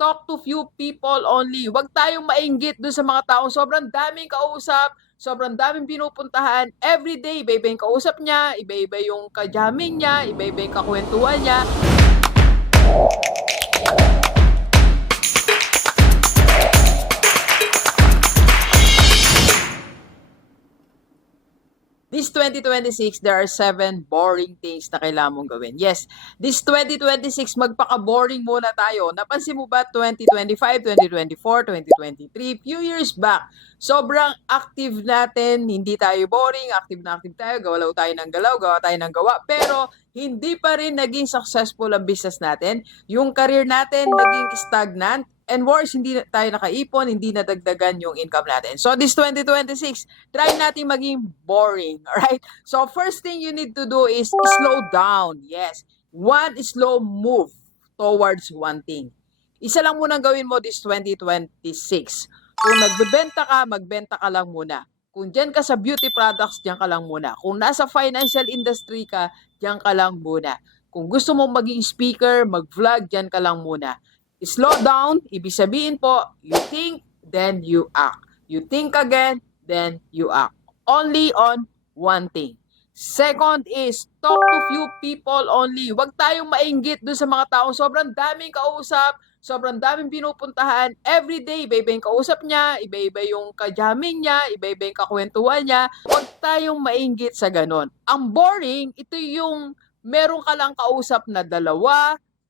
talk to few people only. Huwag tayong mainggit dun sa mga taong sobrang daming kausap, sobrang daming pinupuntahan. Everyday, iba-iba yung kausap niya, iba-iba yung kajaming niya, iba-iba yung kakwentuhan niya. This 2026, there are 7 boring things na kailangan mong gawin. Yes, this 2026, magpaka-boring muna tayo. Napansin mo ba 2025, 2024, 2023, few years back, sobrang active natin, hindi tayo boring, active na active tayo, galaw tayo ng galaw, gawa tayo ng gawa, pero hindi pa rin naging successful ang business natin. Yung career natin naging stagnant, and worse, hindi tayo nakaipon, hindi nadagdagan yung income natin. So this 2026, try natin maging boring, alright? So first thing you need to do is slow down. Yes, one slow move towards one thing. Isa lang munang gawin mo this 2026. Kung nagbebenta ka, magbenta ka lang muna. Kung dyan ka sa beauty products, dyan ka lang muna. Kung nasa financial industry ka, dyan ka lang muna. Kung gusto mong maging speaker, mag-vlog, dyan ka lang muna. Slow down, ibig sabihin po, you think, then you act. You think again, then you act. Only on one thing. Second is, talk to few people only. Huwag tayong mainggit dun sa mga taong sobrang daming kausap, sobrang daming pinupuntahan. Everyday, iba-iba yung kausap niya, iba-iba yung kajaming niya, iba-iba yung kakwentuhan niya. Huwag tayong mainggit sa ganon. Ang boring, ito yung meron ka lang kausap na 2,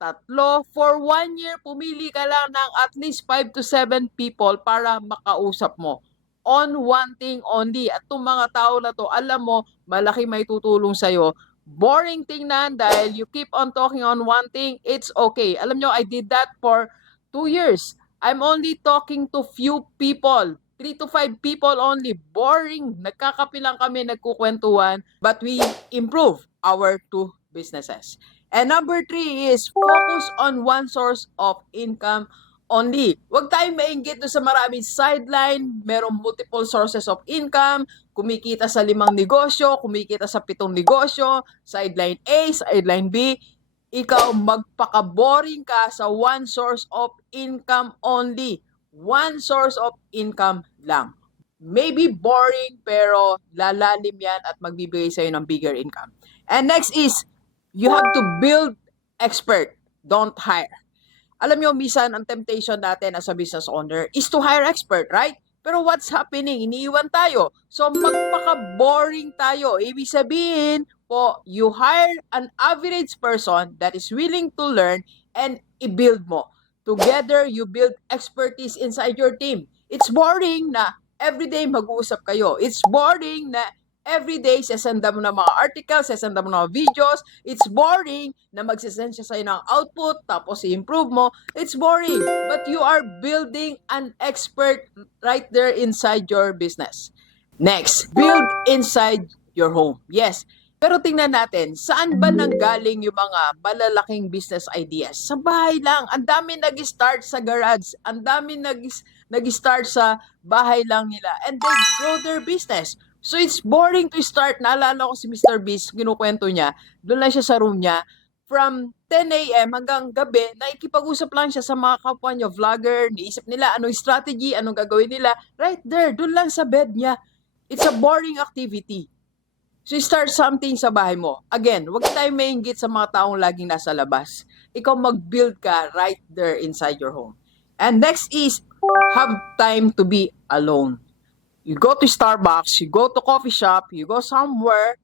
3, for 1 year, pumili ka lang ng at least 5 to 7 people para makausap mo. On one thing only. At itong mga tao na to, alam mo, malaki may tutulong sa'yo. Boring tingnan dahil you keep on talking on one thing, it's okay. Alam nyo, I did that for 2 years. I'm only talking to few people. 3 to 5 people only. Boring. Nagkakapilang kami, nagkukwentuhan. But we improve our 2 businesses. And number 3 is focus on one source of income only. Huwag tayong mainggit doon sa maraming sideline, merong multiple sources of income, kumikita sa 5 negosyo, kumikita sa 7 negosyo, sideline A, sideline B. Ikaw magpaka-boring ka sa one source of income only. One source of income lang. Maybe boring pero lalalim yan at magbibigay sa'yo ng bigger income. And next is, you have to build expert, don't hire. Alam nyo, minsan, ang temptation natin as a business owner is to hire expert, right? Pero what's happening? Iniiwan tayo. So, magpaka-boring tayo. Ibig sabihin po, you hire an average person that is willing to learn and i-build mo. Together, you build expertise inside your team. It's boring na everyday mag-uusap kayo. It's boring na everyday, sesenda mo na mga articles, sesenda mo na mga videos. It's boring na magsisend siya sa'yo ng output, tapos i-improve mo. It's boring. But you are building an expert right there inside your business. Next, build inside your home. Yes. Pero tingnan natin, saan ba nanggaling yung mga malalaking business ideas? Sa bahay lang. Ang dami nag-start sa garage. Ang dami nag-start sa bahay lang nila. And they grow their business. So it's boring to start. Naalala ko si Mr. Beast, kinukwento niya, doon lang siya sa room niya, from 10 a.m. hanggang gabi, nakikipag-usap lang siya sa mga kapwa niya, vlogger, niisip nila anong strategy, anong gagawin nila, right there, doon lang sa bed niya. It's a boring activity. So start something sa bahay mo. Again, huwag tayo mainggit sa mga taong laging nasa labas. Ikaw mag-build ka right there inside your home. And next is, have time to be alone. You go to Starbucks, you go to coffee shop, you go somewhere,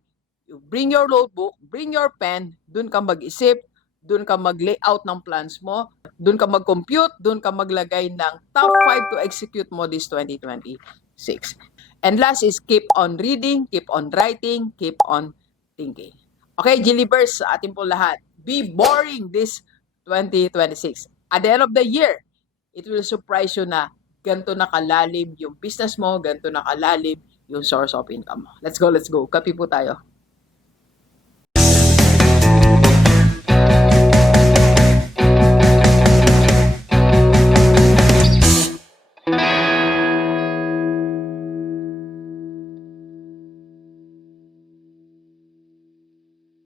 you bring your notebook, bring your pen, dun ka mag-isip, dun ka mag-layout ng plans mo, dun ka mag-compute, dun ka maglagay ng top 5 to execute mo this 2026. And last is keep on reading, keep on writing, keep on thinking. Okay, Gilibers, sa atin po lahat, be boring this 2026. At the end of the year, it will surprise you na ganito na kalalim yung business mo, ganito na kalalim yung source of income mo. Let's go, let's go. Kapi po tayo.